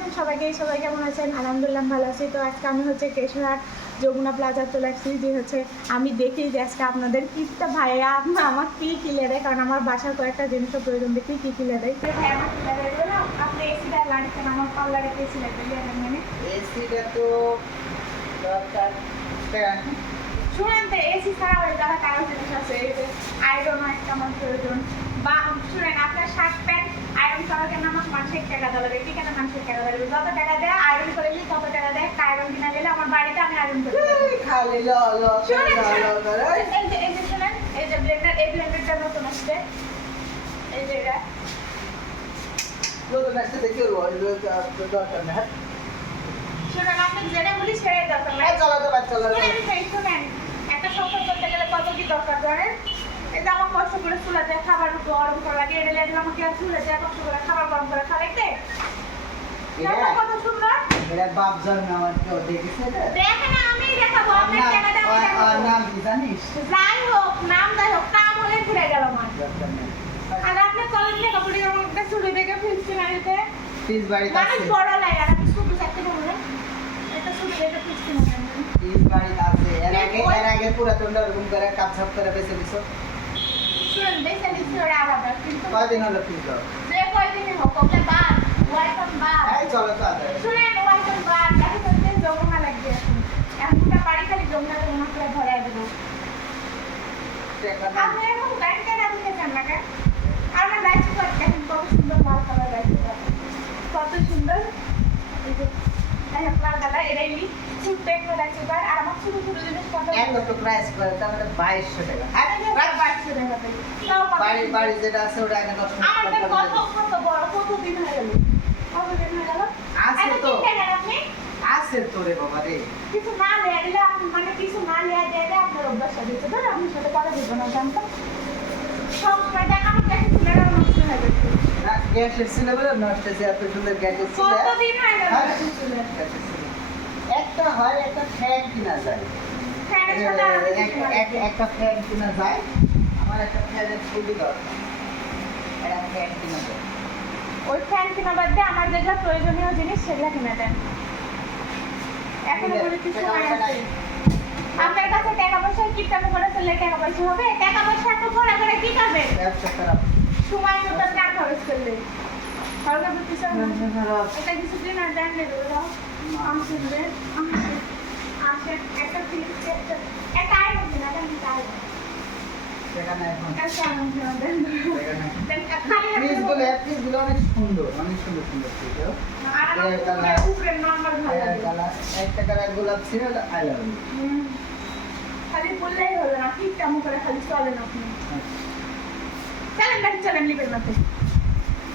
আলাইকুম সবাই কেমন আছেন? আলহামদুলিল্লাহ ভালো আছি। তো আজকে আমি হচ্ছে কেশরহাট যমুনা প্লাজা চলে আসছি, যে হচ্ছে আমি দেখি যে আজকে আপনাদের কিটা ভাইয়া আমার কি কিনে দেয়, কারণ আমার বাসার কয়েকটা জিনিসের প্রয়োজন, দেখি কি কিনে দেয়। ভাই আমার কিনে দেয় বলে আপনি এসিটা লাগছেন, আমার পার্লারে এসি লাগবে মানে এসিটা তো দরকার। শুনেন তো, এসি ছাড়া ওই যারা কারো জিনিস আছে, আয়রন একটা আমার প্রয়োজন, বা শুনেন আপনার শার্ট প্যান্ট আয়রন করার জন্য আমার মানুষের টাকা দেওয়া লাগবে। ঠিক আছে, মানুষের টাকা দেওয়া লাগবে, যত টাকা দেয় আয়রন করে নিই তত টাকা দেয়। আয়রন কিনা গেলে আমার বাড়িতে আমি আয়রন করি। খালি এই যে শুনেন, এই যে ব্লেন্ডার, এই ব্লেন্ডারটা নতুন আসছে, এই যে এটা নতুন আসতে দেখি দরকার না। শুনেন, আপনি যেটা বলি সেটাই দরকার নাই। শুনেন, একটা সংসার করতে গেলে কত কি দরকার জানেন? এই যে আমার কষ্ট করে চুলাতে খাবার গরম করা লাগে, এটা লাগলে আমাকে আর চুলাতে কষ্ট করে খাবার গরম করে খাওয়া লাগবে। কত সুন্দর এটা বাপ জন্ম আমার কেউ দেখেছে এটা? দেখেন, আমি দেখাবো আপনার টাকাটা আমি দেখাবো। নাম কি জানিস? যাই হোক, নাম যাই হোক, কাম হলে ঘুরে গেল আমার। দরকার নেই। আর আপনি কলেজ থেকে পড়ে আমার একটা চুলি দেখে ফিরছি না দিতে। পিস বাড়িতে মানুষ আছে। বড় লাগে, আর আমি শুধু থাকতে পারবো না। একটা চুলি দেখে ফিরছি না কেন? পিস বাড়িতে আছে। এর আগে পুরাতনটা ওরকম করে কাপছাপ করে বেঁচে দিছো। শুনেন, বেঁচে দিচ্ছি ওরা আলাদা, কিন্তু কয়দিন হলো পিস দাও? যে কয়দিনই হোক, ওকে বাদ, ওয়েলকাম বাদ। এই চলো তো আদা। শুনেন, ওয়েলকাম বাদ, দেখো তো যমুনা লাগবে এখন। এখন পুরো বাড়ি খালি যমুনা করে ভরাই দেবো। আপনি এখন গাড়ি টাকা দিতে চান না কেন? আমার রাইস কুকার দেখেন কত সুন্দর লাল কালার রাইস কুকার, কত সুন্দর। এই যে লাল কালার, এটাই নি ছোট্ট একটা রাইস কুকার। আর আমার ছোট ছোট জিনিস কত এত প্রাইস করে তার মানে 2200 টাকা। আরে প্রায় 2200 টাকা দেয়। তাও বাড়ি যেটা আছে ওটা আগে 10 আমাদের কত বড়, কতদিন হয়ে গেল, কতদিন হয়ে গেল আছে এত তো। কিনতে গেলেন আপনি? আছে তো রে বাবা রে। কিছু না লেয়া দিলে মানে কিছু না লেয়া দিলে আপনার অভ্যাস হয়ে যেতে পারে। আপনার সাথে কথা বলবো না, জানতো সব সময় দেখ আমার কাছে ছেলেরা নষ্ট হয়ে গেছে। না গ্যাসের ছিল বলে নষ্ট হয়েছে, এত সুন্দর গ্যাসের ছিল। কতদিন হয়ে গেল গ্যাসের চুলে? একটা হয় একটা ফ্যান কিনা যায়। ফ্যানের সাথে আরো কিছু কিনা লাগবে। একটা ফ্যান কিনা যায়। আমার একটা ফ্যানের খুবই দরকার। একটা ফ্যান কিনা যায়। ওই ফ্যান কিনা বাদ দিয়ে আমার যেটা প্রয়োজনীয় জিনিস সেগুলো কিনে দেন। এখনো বলে কিছু নাই আছে। আপনার কাছে টাকা পয়সা কিপটামি করে চললে টাকা পয়সা হবে? টাকা পয়সা এত করে করে কি করবে? ব্যবসা খারাপ। সময় মতো না খরচ করলে তাহলে কিছু ব্যবসা খারাপ। এটা কিছু দিন আর দেন দেবে দাও আসবে আসে একটা ফিস একটা আই হবে না দেন তাই সেখানে এখন একটা আরাম করে দেন দেন খালি পিসগুলো অনেক সুন্দর, অনেক সুন্দর সুন্দর পিস। আর উপরে নরমাল ভালো লাগে। একটা কালার গোলাপ ছিল, আই লাভ ইউ। খালি বললেই হলো না, ঠিক তেমন করে খালি চলেন আপনি। চলেন লিবের মধ্যে।